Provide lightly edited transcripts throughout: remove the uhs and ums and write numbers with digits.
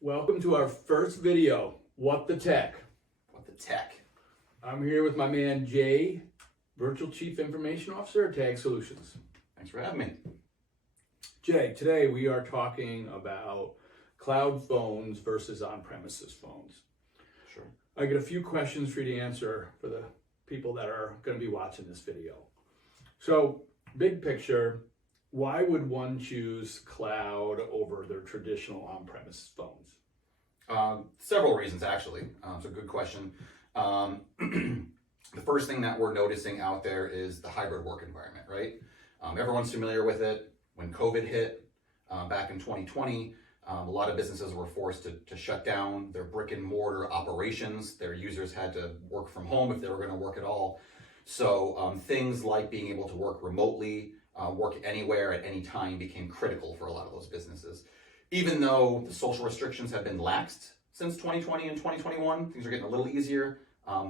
Welcome to our first video, What the Tech. What the tech? I'm here with my man Jay, Virtual Chief Information Officer at Tag Solutions. Thanks for having me. Jay, today we are talking about cloud phones versus on-premises phones. Sure. I get a few questions for you to answer for the people that are going to be watching this video. So, big picture, why would one choose cloud over their traditional on-premises phones? Several reasons, actually. It's a good question. The first thing that we're noticing out there is the hybrid work environment, right? Everyone's familiar with it. When COVID hit back in 2020, a lot of businesses were forced to shut down their brick and mortar operations. Their users had to work from home if they were going to work at all. So things like being able to work remotely, work anywhere at any time became critical for a lot of those businesses. Even though the social restrictions have been laxed since 2020 and 2021, things are getting a little easier.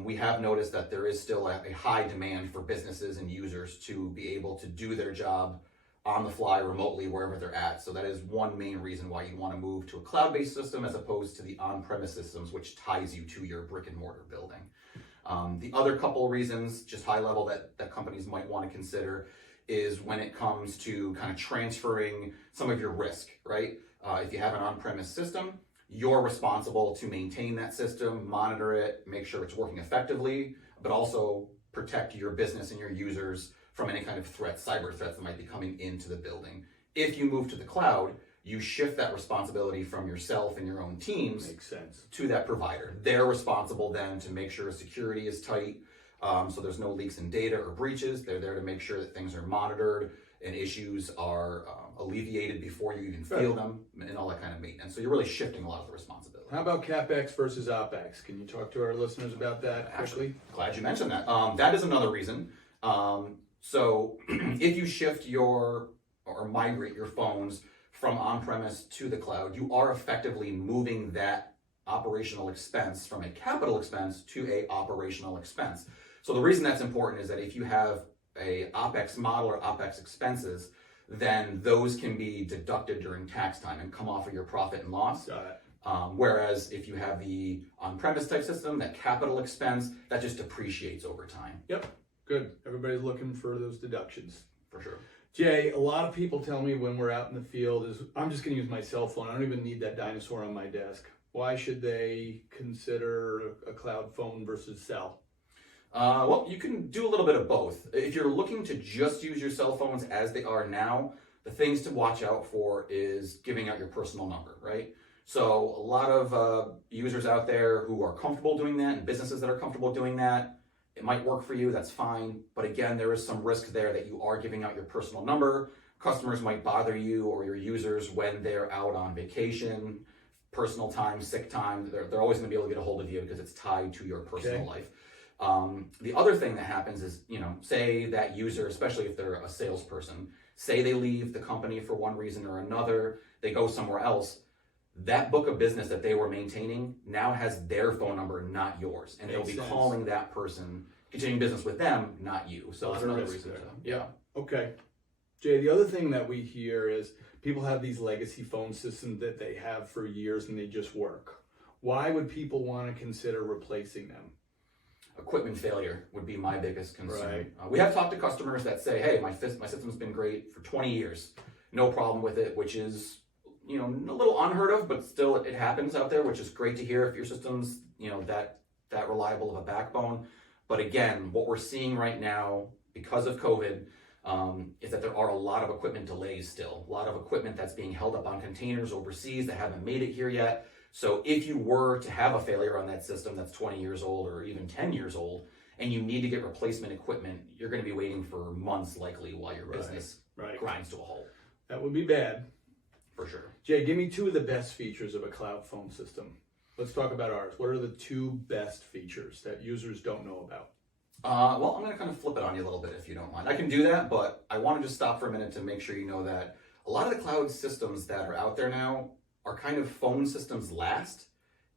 We have noticed that there is still a high demand for businesses and users to be able to do their job on the fly remotely wherever they're at. So that is one main reason why you want to move to a cloud-based system as opposed to the on-premise systems, which ties you to your brick and mortar building. The other couple of reasons, just high level, that companies might want to consider is when it comes to kind of transferring some of your risk, right? If you have an on-premise system, you're responsible to maintain that system, monitor it, make sure it's working effectively, but also protect your business and your users from any kind of threats, cyber threats that might be coming into the building. If you move to the cloud, you shift that responsibility from yourself and your own teams to that provider. They're responsible then to make sure security is tight, so there's no leaks in data or breaches. They're there to make sure that things are monitored and issues are alleviated before you even feel them, and all that kind of maintenance. So you're really shifting a lot of the responsibility. How about CapEx versus OpEx? Can you talk to our listeners about that Actually, glad you mentioned that. That is another reason. So if you shift or migrate your phones from on-premise to the cloud, you are effectively moving that operational expense from a capital expense to a operational expense. So the reason that's important is that if you have a OpEx model or OpEx expenses, then those can be deducted during tax time and come off of your profit and loss. Got it. Whereas if you have the on-premise type system, that capital expense, that just depreciates over time. Yep. Good. Everybody's looking for those deductions. For sure. Jay, a lot of people tell me when we're out in the field is, I'm just going to use my cell phone. I don't even need that dinosaur on my desk. Why should they consider a cloud phone versus cell? Well, you can do a little bit of both. If you're looking to just use your cell phones as they are now, the things to watch out for is giving out your personal number, right? So a lot of users out there who are comfortable doing that and businesses that are comfortable doing that, it might work for you, that's fine. But again, there is some risk there that you are giving out your personal number. Customers might bother you or your users when they're out on vacation, personal time, sick time. They're always going to be able to get a hold of you because it's tied to your personal life. The other thing that happens is, say that user, especially if they're a salesperson, say they leave the company for one reason or another, they go somewhere else. That book of business that they were maintaining now has their phone number, not yours. And they'll be calling that person, continuing business with them, not you. So that's another reason. Yeah. Okay. Jay, the other thing that we hear is people have these legacy phone systems that they have for years and they just work. Why would people want to consider replacing them? Equipment failure would be my biggest concern. Right. We have talked to customers that say, hey, my system's been great for 20 years. No problem with it, which is a little unheard of, but still it happens out there, which is great to hear if your system's, that reliable of a backbone. But again, what we're seeing right now because of COVID is that there are a lot of equipment delays still, a lot of equipment that's being held up on containers overseas that haven't made it here yet. So if you were to have a failure on that system that's 20 years old or even 10 years old, and you need to get replacement equipment, you're going to be waiting for months likely while your business grinds to a halt. That would be bad. For sure. Jay, give me two of the best features of a cloud phone system. Let's talk about ours. What are the two best features that users don't know about? Well, I'm going to kind of flip it on you a little bit if you don't mind. I can do that, but I want to just stop for a minute to make sure you know that a lot of the cloud systems that are out there now are kind of phone systems last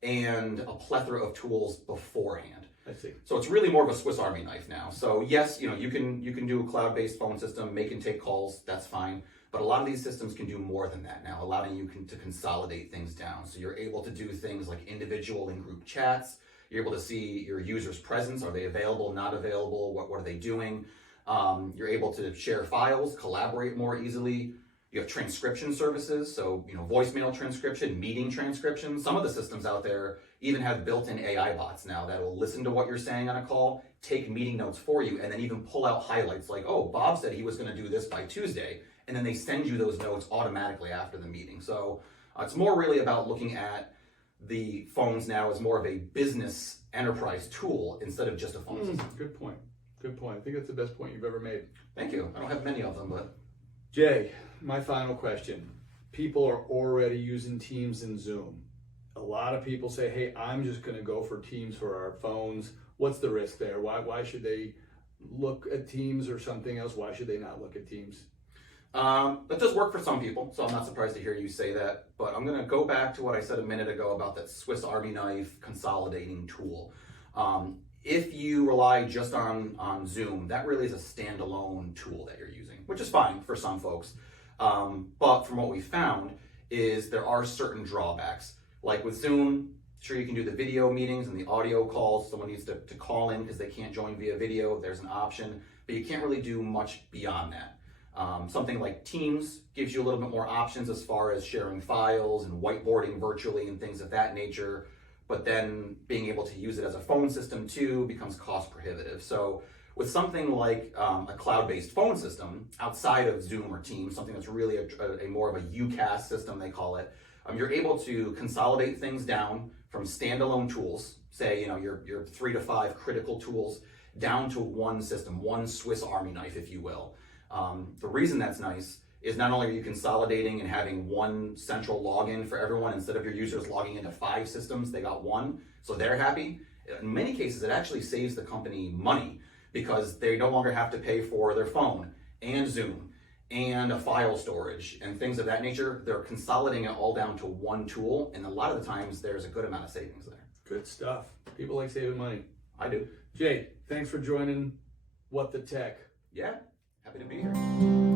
and a plethora of tools beforehand. I see. So it's really more of a Swiss Army knife now. So yes, you can do a cloud-based phone system, make and take calls, that's fine. But a lot of these systems can do more than that now, allowing you to consolidate things down. So you're able to do things like individual and group chats. You're able to see your users' presence. Are they available, not available? What are they doing? You're able to share files, collaborate more easily. You have transcription services, so voicemail transcription, meeting transcription. Some of the systems out there even have built-in AI bots now that will listen to what you're saying on a call, take meeting notes for you, and then even pull out highlights like, oh, Bob said he was going to do this by Tuesday, and then they send you those notes automatically after the meeting. So it's more really about looking at the phones now as more of a business enterprise tool instead of just a phone system. Good point. Good point. I think that's the best point you've ever made. Thank you. I don't have many of them, but... Jay, my final question. People are already using Teams and Zoom. A lot of people say, hey, I'm just going to go for Teams for our phones. What's the risk there? Why should they look at Teams or something else? Why should they not look at Teams? That does work for some people, so I'm not surprised to hear you say that. But I'm going to go back to what I said a minute ago about that Swiss Army knife consolidating tool. If you rely just on Zoom, that really is a standalone tool that you're using, which is fine for some folks. But from what we found is there are certain drawbacks. Like with Zoom, sure you can do the video meetings and the audio calls. Someone needs to call in because they can't join via video. There's an option, but you can't really do much beyond that. Something like Teams gives you a little bit more options as far as sharing files and whiteboarding virtually and things of that nature. But then being able to use it as a phone system too becomes cost prohibitive. So with something like a cloud-based phone system outside of Zoom or Teams, something that's really a more of a UCaaS system, they call it, you're able to consolidate things down from standalone tools, say your 3 to 5 critical tools, down to one system, one Swiss Army knife, if you will. The reason that's nice is not only are you consolidating and having one central login for everyone, instead of your users logging into 5 systems, they got one, so they're happy. In many cases, it actually saves the company money because they no longer have to pay for their phone and Zoom and a file storage and things of that nature. They're consolidating it all down to one tool, and a lot of the times there's a good amount of savings there. Good stuff. People like saving money. I do. Jay, thanks for joining What the Tech. Yeah, happy to be here.